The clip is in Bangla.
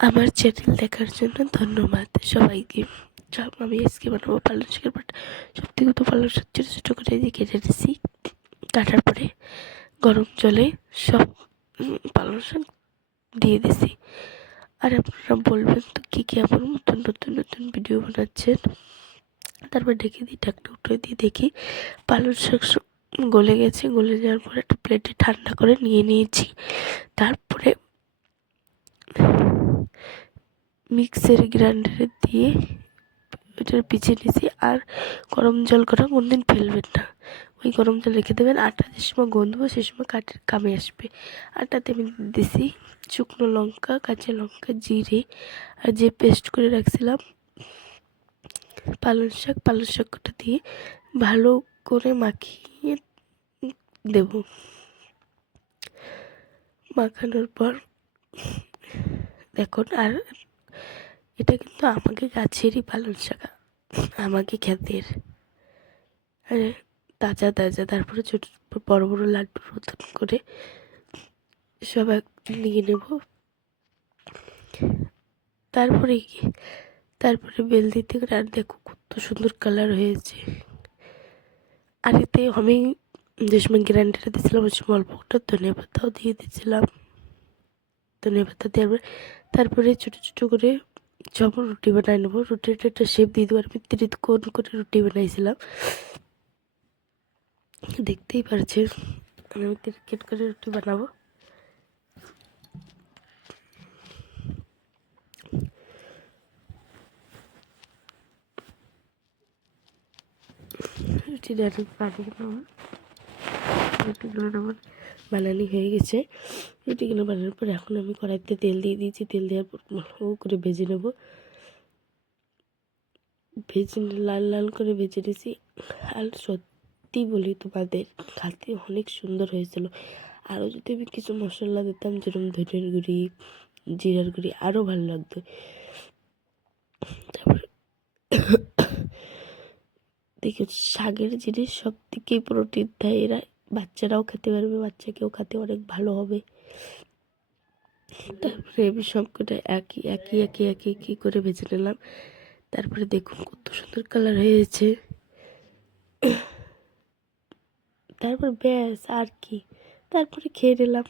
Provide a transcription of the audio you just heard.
আমার চ্যানেল দেখার জন্য ধন্যবাদ সবাইকে। আমি আজকে বানাবো পালং শাকের পাটা। সবথেকে তো পালং শাক ছোটো ছোটো করে দিয়ে কেটে নিয়েছি। কাটার পরে গরম জলে সব পালং শাক দিয়ে দিছি। আর আপনারা বলবেন তো কী আমার নতুন নতুন নতুন ভিডিও বানাচ্ছেন। তারপর ঢেকে দিই, ঢাকনা উঠে দিয়ে দেখি পালং শাক গলে গেছে। গলে যাওয়ার পরে একটা প্লেটে ঠান্ডা করে নিয়ে নিয়েছি। তারপরে মিক্সার গ্রাইন্ডারে দিয়ে ওইটার পিছিয়ে নিয়েছি। আর গরম জল করা কোনদিন ফেলবেন না, ওই গরম জল রেখে দেবেন। আটা যে সময় গন্ধবো সে সময় কামে আসবে। আটাতে আমি দিয়েছি শুকনো লঙ্কা, কাঁচা লঙ্কা, জিরে আর যে পেস্ট করে রাখছিলাম পালং শাকটা দিয়ে ভালো করে মাখিয়ে দেব। মাখানোর পর দেখুন, আর এটা কিন্তু আমাকে গাছেরই পালং শাক, আমাকে ক্ষেতের, আরে তাজা তাজা। তারপরে ছোটো বড় বড় লাড্ডুর মতন করে সব নিয়ে নেব। তারপরে বেল দিতে করে, আর দেখো কত সুন্দর কালার হয়েছে। আর এতে আমি যে সময় গ্রাইন্ডারে দিয়েছিলাম ওই সময় অল্প একটা ধনে পাতাও দিয়ে দিয়েছিলাম। ধনে পাতা দেওয়ার তারপরে ছোটো ছোটো করে সব রুটি বানাই নেবো। রুটির একটা শেপ দিয়ে দেবো। আমি ত্রিকোণ করে রুটি বানাইছিলাম, দেখতেই পারছে। আমি ক্রিকেট করে রুটি বানাবো। রুটিটা রুটিগুলো আমার বানানি হয়ে গেছে। রুটিগুলো বানানোর পর এখন আমি কড়াইতে তেল দিয়ে দিয়েছি। তেল দেওয়ার পর ভালো করে ভেজে নেব। ভেজে লাল লাল করে ভেজে নিয়েছি। আর সত্যি বলি তোমাদের, খেতে অনেক সুন্দর হয়েছিল। আরও যদি আমি কিছু মশলা দিতাম, যেরকম ধনের গুঁড়ি, জিরার গুঁড়ি, আরও ভালো লাগতো। তারপরে দেখি শাকের জিনিস সব থেকেই প্রোটিন দেয়। এরা বাচ্চারাও খেতে পারবে, বাচ্চাকেও খেতে অনেক ভালো হবে। তারপরে আমি সবকটা একই করে ভেজে নিলাম। তারপরে দেখুন কত সুন্দর কালার হয়েছে। তারপর ব্যাস আর কি, তারপরে খেয়ে নিলাম।